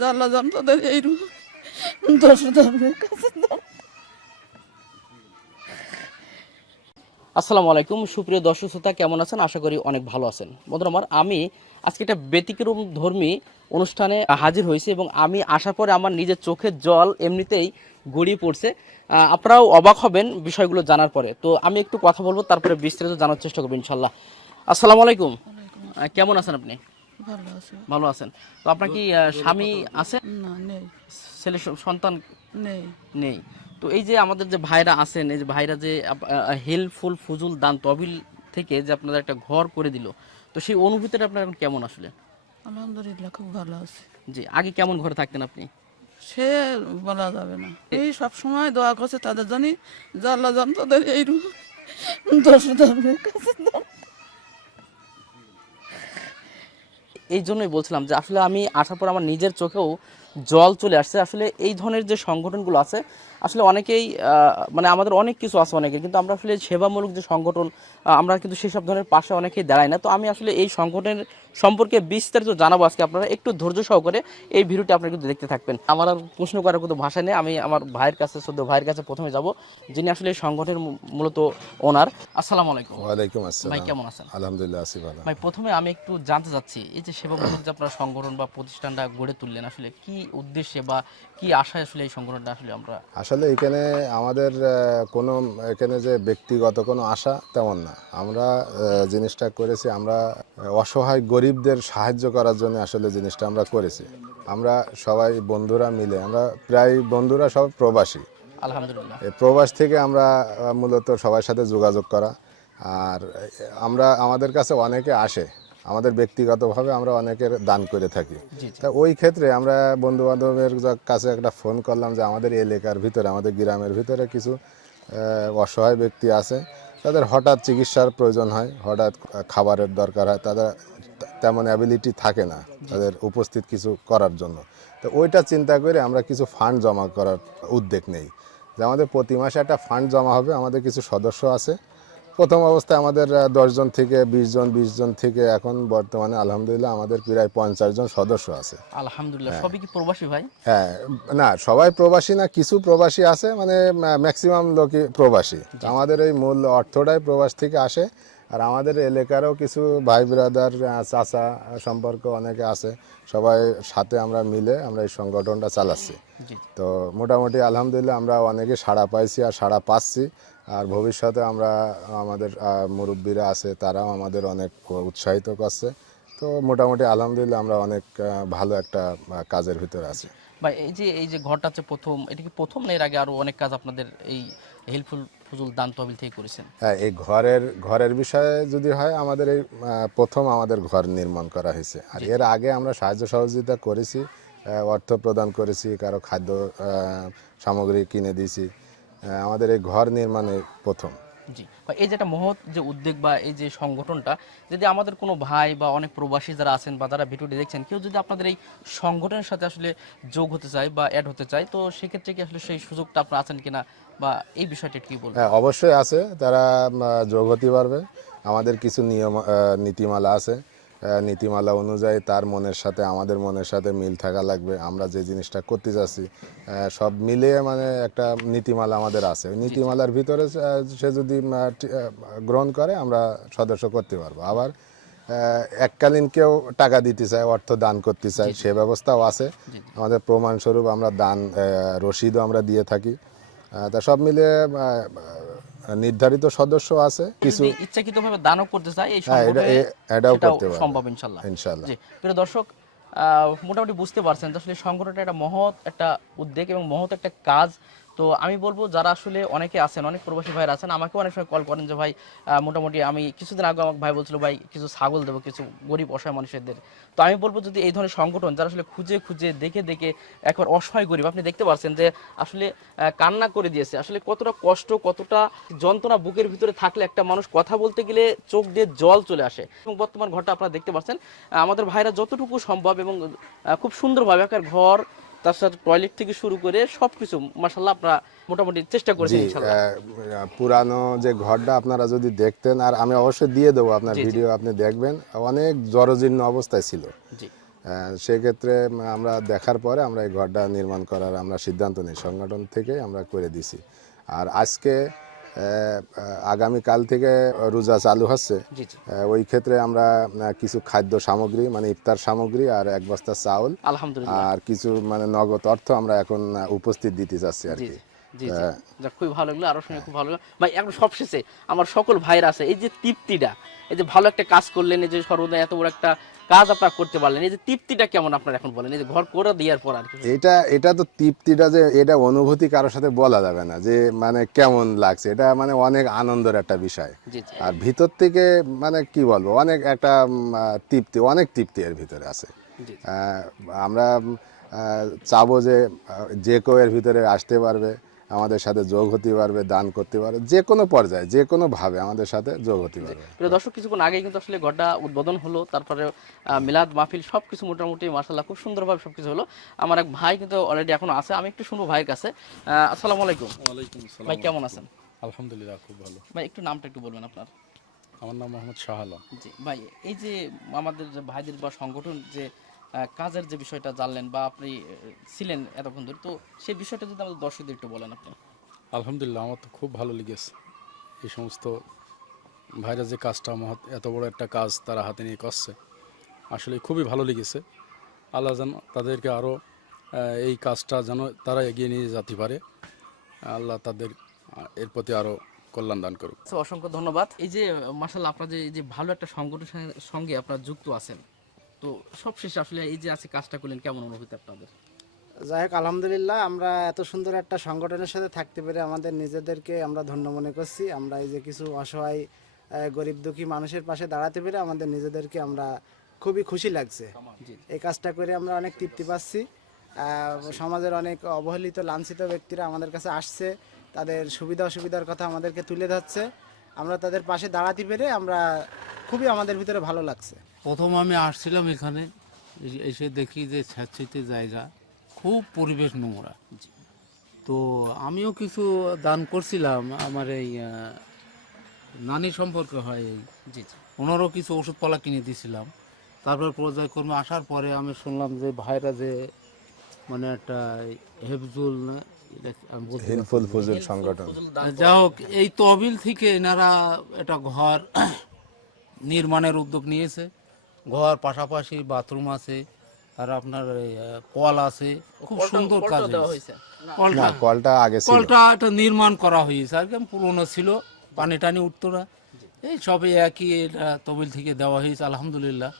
জ্বালা যান তাদের এই দোষ ধর্মের কাছে দাও। আসসালামু আলাইকুম সুপ্রিয় দর্শক শ্রোতা, কেমন আছেন? আশা করি অনেক ভালো আছেন। বন্ধুরা আমার, আমি আজকে একটা ব্যতিক্রম ধর্মী অনুষ্ঠানে হাজির হয়েছি এবং আমি আসার পরে আমার নিজের চোখের জল এমনিতেই গড়িয়ে পড়ছে। আপনারাও অবাক হবেন বিষয়গুলো জানার পরে। তো আমি একটু কথা বলবো, তারপরে বিস্তারিত জানার চেষ্টা করবো ইনশাল্লাহ। আসসালামু আলাইকুম। ওয়ালাইকুম কেমন আছেন আপনি? আসসালাম, ভালো আছি। ভালো আছেন? তো আপনার কি স্বামী আছে? না, নেই। ছেলে সন্তান নেই। নেই? তো এই যে আমাদের যে ভাইরা আছেন, এই যে ভাইরা যে হেল্পফুল ফুজুল দান তহবিল থেকে যে আপনাদের একটা ঘর করে দিল, তো সেই অনুভূতিটা আপনার এখন কেমন আসলে? আলহামদুলিল্লাহ, খুব ভালো আছে। জি, আগে কেমন ঘরে থাকতেন আপনি? সে বলা যাবে না। এই সব সময় দোয়া করছে তাদের জন্য, জ্বালা যান তাদের এই দোষ ধর্মের কাছে দাও। এই জন্যই বলছিলাম যে আসলে আমি আসার পর আমার নিজের চোখেও জল চলে আসছে। আসলে এই ধরনের যে সংগঠনগুলো আছে, আসলে অনেকেই মানে আমাদের অনেক কিছু আছে অনেকের, কিন্তু আমরা আসলে সেবামূলক যে সংগঠন, আমরা কিন্তু সেসব ধরনের পাশে অনেকেই দাঁড়াই না। তো আমি আসলে এই সংগঠনের সম্পর্কে বিস্তারিত জানাবো আজকে। আপনারা একটু ধৈর্য সহকারে এই ভিডিওটি আপনারা কিন্তু দেখতে থাকবেন। আমার আর প্রশ্ন করার কোনো ভাষা নেই। আমি আমার ভাইয়ের কাছে, সদ্য ভাইয়ের কাছে প্রথমে যাব, যিনি আসলে এই সংগঠনের মূলত ওনার। আসসালামু আলাইকুম। ওয়ালাইকুম ভাই আসসালাম। কেমন আছেন? আলহামদুলিল্লাহ আছি ভালো। ভাই, প্রথমে আমি একটু জানতে চাচ্ছি, এই যে সেবামূলক যে আপনারা সংগঠন বা প্রতিষ্ঠানটা গড়ে তুললেন, আসলে কি উদ্দেশ্যে বা কি আশায় আসলে এই সংগঠনটা আসলে আমরা? আসলে এখানে আমাদের কোনো এখানে যে ব্যক্তিগত কোনো আশা তেমন না। আমরা জিনিসটা করেছি, আমরা অসহায় গরিবদের সাহায্য করার জন্য আসলে জিনিসটা আমরা করেছি। আমরা সবাই বন্ধুরা মিলে, আমরা প্রায় বন্ধুরা সব প্রবাসী। আলহামদুলিল্লাহ। এই প্রবাস থেকে আমরা মূলত সবার সাথে যোগাযোগ করা। আর আমাদের কাছে অনেকে আসে, আমাদের ব্যক্তিগতভাবে আমরা অনেকের দান করে থাকি। জি জি। তা ওই ক্ষেত্রে আমরা বন্ধু বান্ধবের কাছে একটা ফোন করলাম যে আমাদের এলাকার ভিতরে, আমাদের গ্রামের ভিতরে কিছু অসহায় ব্যক্তি আছে, তাদের হঠাৎ চিকিৎসার প্রয়োজন হয়, হঠাৎ খাবারের দরকার হয়, তাদের তেমন অ্যাবিলিটি থাকে না তাদের উপস্থিত কিছু করার জন্য। তো ওইটা চিন্তা করে আমরা কিছু ফান্ড জমা করার উদ্যোগ নেই, যে আমাদের প্রতি মাসে একটা ফান্ড জমা হবে। আমাদের কিছু সদস্য আছে, প্রথম অবস্থায় আমাদের 10 জন থেকে 20 জন থেকে এখন বর্তমানে আলহামদুলিল্লাহ আমাদের প্রায় 50 জন সদস্য আছে। আলহামদুলিল্লাহ। সবই কি প্রবাসী ভাই? হ্যাঁ, না সবাই প্রবাসী না, কিছু প্রবাসী আছে, মানে ম্যাক্সিমাম লোকই প্রবাসী। তো আমাদের এই মূল অর্থটাই প্রবাস থেকে আসে। আর আমাদের এলাকারও কিছু ভাই ব্রাদার, চাচা সম্পর্ক অনেকে আছে, সবাই সাথে আমরা মিলে আমরা এই সংগঠনটা চালাচ্ছি। জি। তো মোটামুটি আলহামদুলিল্লাহ আমরা অনেকে সাড়া পাইছি আর সাড়া পাচ্ছি। আর ভবিষ্যতে আমরা, আমাদের মুরব্বীরা আছে, তারাও আমাদের অনেক উৎসাহিত করছে। তো মোটামুটি আলহামদুলিল্লাহ আমরা অনেক ভালো একটা কাজের ভিতরে আছি। ভাই, এই যে ঘরটা হচ্ছে প্রথম, এটা কি প্রথম না এর আগে আরো অনেক কাজ আপনাদের এই হেল্পফুল ফুজুল দান তহবিল থেকে করেছেন? হ্যাঁ, এই ঘরের বিষয়ে যদি হয়, আমাদের এই প্রথম আমাদের ঘর নির্মাণ করা হয়েছে। আর এর আগে আমরা সাহায্য সহযোগিতা করেছি, অর্থ প্রদান করেছি, কারো খাদ্য সামগ্রী কিনে দিয়েছি। আমাদের এই ঘর নির্মাণে প্রথম। জি। বা এই যে একটা মহৎ যে উদ্যোগ বা এই যে সংগঠনটা, যদি আমাদের কোনো ভাই বা অনেক প্রবাসী যারা আছেন বা যারা ভিডিওটি দেখছেন, কেউ যদি আপনাদের এই সংগঠনের সাথে আসলে যোগ হতে চায় বা অ্যাড হতে চায়, তো সেক্ষেত্রে কি আসলে সেই সুযোগটা আপনার আছেন কিনা বা এই বিষয়টা কি বলবেন? হ্যাঁ, অবশ্যই আছে, তারা যোগ হতে পারবে। আমাদের কিছু নিয়ম নীতিমালা আছে। নীতিমালা অনুযায়ী তার মনের সাথে আমাদের মনের সাথে মিল থাকা লাগবে। আমরা যে জিনিসটা করতে যাচ্ছি সব মিলিয়ে মানে একটা নীতিমালা আমাদের আছে। ওই নীতিমালার ভিতরে সে যদি গ্রহণ করে, আমরা সদস্য করতে পারবো। আবার এককালীন কেউ টাকা দিতে চায়, অর্থ দান করতে চায়, সে ব্যবস্থাও আছে। আমাদের প্রমাণস্বরূপ আমরা দান রসিদও আমরা দিয়ে থাকি। তা সব মিলিয়ে নির্ধারিত সদস্য আছে কিছু। যদি ইচ্ছাকৃতভাবে দানও করতে চায় এই হ্যাঁ, সংগঠনে, এটাও সেটাও করতে পারবে সম্ভব ইনশাল্লাহ। ইনশাল্লাহ। জি। প্রিয় দর্শক, মোটামুটি বুঝতে পারছেন যে আসলে সংগঠনটা একটা মহৎ একটা উদ্যোগ এবং মহৎ একটা কাজ। তো আমি বলবো, যারা আসলে অনেকে আছেন, অনেক প্রবাসী ভাইরা আছেন, আমাকেও অনেক সময় কল করেন যে ভাই, মোটামুটি আমি কিছুদিন আগে আমাকে ভাই বলছিল, ভাই কিছু ছাগল দেবো কিছু গরিব অসহায় মানুষদের। তো আমি বলবো, যদি এই ধরনের সংগঠন যারা আসলে খুঁজে খুঁজে দেখে দেখে একবার অসহায় গরিব, আপনি দেখতে পাচ্ছেন যে আসলে কান্না করে দিয়েছে, আসলে কতটা কষ্ট, কতটা যন্ত্রণা বুকের ভিতরে থাকলে একটা মানুষ কথা বলতে গেলে চোখ দিয়ে জল চলে আসে। এবং বর্তমান ঘরটা আপনারা দেখতে পাচ্ছেন, আমাদের ভাইরা যতটুকু সম্ভব এবং খুব সুন্দরভাবে একটা ঘর, তার সাথে টয়লেট থেকে শুরু করে সবকিছু মাশাআল্লাহ আপনারা মোটামুটি চেষ্টা করেছেন জি, ইনশাআল্লাহ। পুরানো যে ঘরটা আপনারা যদি দেখতেন, আর আমি অবশ্যই দিয়ে দেবো আপনার জি জি ভিডিও, আপনি দেখবেন, অনেক জরাজীর্ণ অবস্থায় ছিল। জি। সেক্ষেত্রে আমরা দেখার পরে আমরা এই ঘরটা নির্মাণ করার আমরা সিদ্ধান্ত নিই, সংগঠন থেকে আমরা করে দিছি। আর আজকে আগামীকাল থেকে রোজা চালু হচ্ছে, জি জি ওই ক্ষেত্রে আমরা কিছু খাদ্য সামগ্রী মানে ইফতার সামগ্রী আর এক বস্তা চাউল আলহামদুলিল্লাহ। আর কিছু মানে নগদ অর্থ আমরা এখন উপস্থিত দিতে চাচ্ছি আর জি কি। জি জি যাক, খুবই ভালো লাগলো, আরো শুনে খুব ভালো লাগলো ভাই। এখন সবশেষে আমার সকল ভাইরা আছে, এই যে তৃপ্তিটা, এই যে ভালো একটা কাজ করলেন, এই যে সর্বদা এত বড় একটা কাজ আপনারা করতে পারলেন, এই যে তৃপ্তিটা কেমন আপনার এখন বলেন, এই যে ঘর করে দেওয়ার পর আর কি। এটা তো তৃপ্তিটা, যে এটা অনুভূতি কারোর সাথে বলা যাবে না যে মানে কেমন লাগছে, এটা মানে অনেক আনন্দের একটা বিষয়। জি জি আর ভিতর থেকে মানে কি বলবো, অনেক একটা তৃপ্তি, অনেক তৃপ্তি এর ভিতরে আছে। জি আমরা চাবো যে যে কেউ এর ভিতরে আসতে পারবে, আমাদের সাথে যোগ হতে পারবে, দান করতে পারবে, যে কোনো পর্যায়ে যে কোনো ভাবে আমাদের সাথে যোগ হতে পারবে। প্রিয় দর্শক, কিছুক্ষণ আগেই কিন্তু আসলে ঘরটা উদ্বোধন হলো, তারপরে মিলাদ মাহফিল সবকিছু মোটামুটি মাশাআল্লাহ খুব সুন্দরভাবে সবকিছু হলো। আমার এক ভাই কিন্তু অলরেডি এখনো আছে, আমি একটু শুনবো ভাইয়ের কাছে। আসসালামু আলাইকুম। ওয়ালাইকুম আসসালাম। ভাই কেমন আছেন? আলহামদুলিল্লাহ, খুব ভালো। ভাই একটু নামটা একটু বলবেন আপনার। আমার নাম মোহাম্মদ শাহ আলম। জি ভাই, এই যে আমাদের যে ভাইদের বা সংগঠন যে কাজের যে বিষয়টা জানলেন বা আপনি ছিলেন এতক্ষণ ধরে, তো সেই বিষয়টা যদি আমাদের দর্শকদের একটু বলেন আপনি। আলহামদুলিল্লাহ, আমার তো খুব ভালো লেগেছে এই সমস্ত ভাইরা যে কাজটা মহৎ, এত বড় একটা কাজ তারা হাতে নিয়ে করছে, আসলে খুবই ভালো লেগেছে। আল্লাহ যেন তাদেরকে আরও এই কাজটা যেন তারা এগিয়ে নিয়ে যেতে পারে, আল্লাহ তাদের এর প্রতি আরও কল্যাণ দান করুক। আচ্ছা, অসংখ্য ধন্যবাদ। এই যে মাশাআল্লাহ আপনার যে এই যে ভালো একটা সংগঠনের সঙ্গে আপনারা যুক্ত আছেন, তো সবশেষে আসলে এই যে আছে কাজটা করলেন, কেমন অনুভূতি আপনাদের? যাই হোক, আলহামদুলিল্লাহ, আমরা এত সুন্দর একটা সংগঠনের সাথে থাকতে পেরে আমাদের নিজেদেরকে আমরা ধন্য মনে করছি। আমরা এই যে কিছু অসহায় গরিব দুঃখী মানুষের পাশে দাঁড়াতে পেরে আমাদের নিজেদেরকে আমরা খুবই খুশি লাগছে। এই কাজটা করে আমরা অনেক তৃপ্তি পাচ্ছি। সমাজের অনেক অবহেলিত লাঞ্ছিত ব্যক্তিরা আমাদের কাছে আসছে, তাদের সুবিধা অসুবিধার কথা আমাদেরকে তুলে ধরছে। আমরা তাদের পাশে দাঁড়াতে পেরে আমরা খুবই আমাদের ভিতরে ভালো লাগছে। প্রথম আমি আসছিলাম এখানে, এসে দেখি যে স্যাঁতসেঁতে জায়গা, খুব পরিবেশ নোংরা। তো আমিও কিছু দান করছিলাম, আমার এই নানি সম্পর্কে হয় এই, জি জি ওনারও কিছু ওষুধপালা কিনে দিয়েছিলাম। তারপর পর্যায়ক্রমে আসার পরে আমি শুনলাম যে ভাইরা যে মানে একটা হেফজুল এটা আমি বলতে পারছি না। হিলফুল ফুজুল সংগঠন। যা হোক, এই তহবিল থেকে এনারা একটা ঘর নির্মাণের উদ্যোগ নিয়েছে। ঘর পাশাপাশি বাথরুম আছে, আর আপনার এই, কল আছে, খুব সুন্দর কাজ দেওয়া হয়েছে। হয়েছে। কলটা না, কলটা আগে ছিল। কলটা একটা নির্মাণ করা হয়েছে, আর কি পুরোনো ছিল, পানি টানি উঠতো না। এই সবই একই এটা তহবিল থেকে দেওয়া হয়েছে। আলহামদুলিল্লাহ,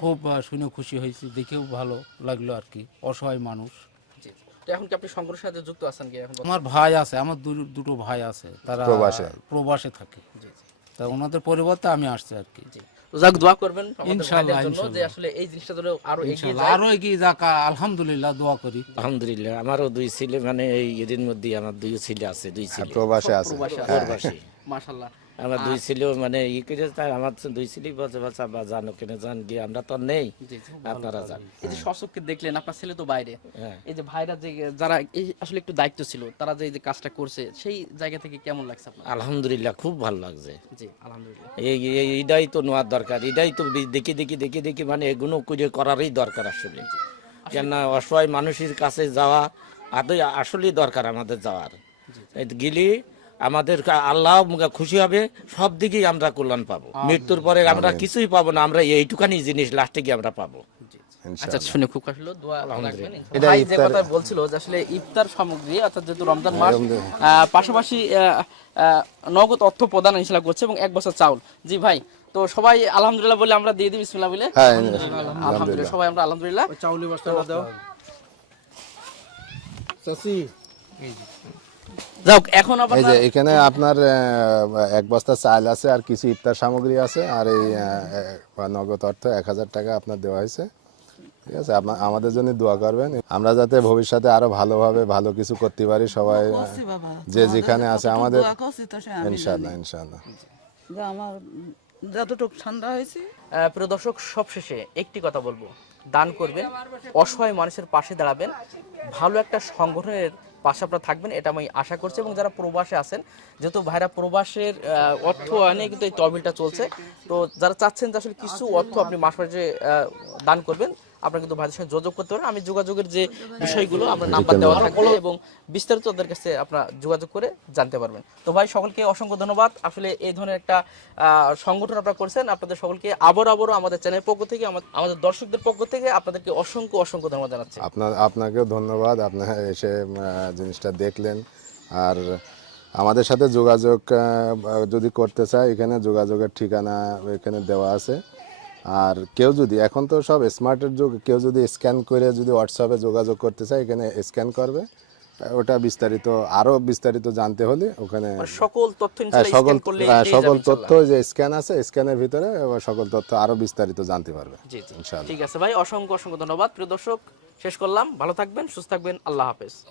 খুব শুনে খুশি হয়েছি, দেখেও ভালো লাগলো আর কি। অসহায় মানুষ। জি। তো এখন কি আপনি সংগঠনের সাথে যুক্ত আছেন কি এখন? আমার ভাই আছে, আমার দুটো ভাই আছে, তারা প্রবাসে। প্রবাসে থাকে। জি জি তা ওনাদের পরিবর্তে আমি আসছি আর কি। জি। তো যাক, দোয়া করবেন আমাদের ইনশাআল্লাহ, ভাইদের জন্য যে ইনশাআল্লাহ। আসলে এই জিনিসটা ধরে আরো এগিয়ে ইনশাআল্লাহ যায়। আরো এগিয়ে যাক, আলহামদুলিল্লাহ, দোয়া করি। আলহামদুলিল্লাহ, আমারও দুই ছেলে, মানে এই এদের মধ্যে আমার দুই ছেলে আছে, দুই ছেলে প্রবাসে আছে। প্রবাসী আছে। প্রবাসী। মাশাআল্লাহ। আমার দুই ছেলেও মানে ই করে, তাই আমার দুই ছেলেই বলছে বাচ্চা বা জানো কেন যান গিয়ে, আমরা তো আর নেই, জি জি। আপনারা যান। এই যে স্বচক্ষে দেখলেন, আপনার ছেলে তো বাইরে, হ্যাঁ। এই যে ভাইরা যে যারা এই আসলে একটু দায়িত্ব ছিল, তারা যে এই যে কাজটা করছে, সেই জায়গা থেকে কেমন লাগছে আপনার? আলহামদুলিল্লাহ, খুব ভালো লাগছে। জি আলহামদুলিল্লাহ। এইটাই তো নেওয়ার দরকার, এটাই তো দেখি দেখি দেখি দেখি মানে এগুলো করে করারই দরকার আসলে। কেন অসহায় মানুষের কাছে যাওয়া আসলেই দরকার আমাদের যাওয়ার। গেলে আমাদের আল্লাহ খুশি হবে, সব দিকেই আমরা কল্যাণ পাবো। মৃত্যুর পরে আমরা কিছুই পাবো না, আমরা এইটুখানি জিনিস লাস্টে গিয়ে আমরা পাবো। আচ্ছা, শুনে খুব খুশি হলো, দোয়া রাখবেন। এটা ভাই যে ইফতার- কথা বলছিল যে আসলে ইফতার সামগ্রী, অর্থাৎ যেহেতু রমজান মাস, পাশাপাশি নগদ অর্থ প্রদান ইনশাআল্লাহ করছে এবং 1 বছর চাউল। জি ভাই, তো সবাই আলহামদুলিল্লাহ বলে আমরা দিয়ে দিই, বিসমিল্লাহ বলে। হ্যাঁ, আলহামদুলিল্লাহ, সবাই আমরা আলহামদুলিল্লাহ। চাউলি বস্তাটা দাও। যাক, এখন আবার এই যে এখানে আপনার এক বস্তা চাল আছে, আর কিছু ইফতার সামগ্রী আছে, আর এই নগদ অর্থ 1000 টাকা আপনার দেওয়া হয়েছে। ঠিক আছে, আমাদের জন্য দোয়া করবেন, আমরা যাতে ভবিষ্যতে আরো ভালোভাবে ভালো কিছু করতে পারি। সবাই করছি বাবা, যে যেখানে আছে কতটুকু আমাদের, দোয়া করছি তো সে আমি ইনশাআল্লাহ জানি। ইনশাআল্লাহ। যে আমার যতটুকু ঠান্ডা হয়েছে, প্রিয় দর্শক, সবশেষে একটি কথা বলবো, দান করবেন, অসহায় মানুষের পাশে দাঁড়াবেন, ভালো একটা সংগঠনের পাশে আপনারা থাকবেন, এটা আমি আশা করছি। এবং যারা প্রবাসে আছেন, যেহেতু ভাইরা প্রবাসের অর্থ আনে কিন্তু এই তহবিলটা চলছে, তো যারা চাচ্ছেন যে আসলে কিছু অর্থ আপনি মাস মাসে দান করবেন, আপনারা কিন্তু ভাইদের সঙ্গে যোগাযোগ করতে পারেন। আমি যোগাযোগের যে বিষয়গুলো আমরা নাম্বার দেওয়া থাকবে এবং বিস্তারিত ওদের কাছে আপনারা যোগাযোগ করে জানতে পারবেন। তো ভাই সকলকে অসংখ্য ধন্যবাদ। আসলে এই ধরনের একটা সংগঠন আপনারা করছেন, আপনাদের সকলকে আবারও আমাদের চ্যানেলের পক্ষ থেকে আমাদের দর্শকদের পক্ষ থেকে আপনাদেরকে অসংখ্য ধন্যবাদ জানাচ্ছি। আপনাকেও ধন্যবাদ, আপনারা এসে জিনিসটা দেখলেন। আর আমাদের সাথে যোগাযোগ যদি করতে চায়, এখানে যোগাযোগের ঠিকানা এখানে দেওয়া আছে। আর কেউ যদি, এখন তো সব স্মার্টের যুগ, কেউ যদি স্ক্যান করে যদি হোয়াটসঅ্যাপে যোগাযোগ করতে চায়, এখানে স্ক্যান করবে। ওটা আরো বিস্তারিত জানতে হলে ওখানে সকল তথ্য সকল তথ্য যে স্ক্যান আছে, স্ক্যানের ভিতরে সকল তথ্য আরো বিস্তারিত জানতে পারবে। জি ইনশাআল্লাহ। ঠিক আছে ভাই, অসংখ্য ধন্যবাদ। প্রিয় দর্শক, শেষ করলাম। ভালো থাকবেন, সুস্থ থাকবেন, আল্লাহ হাফেজ।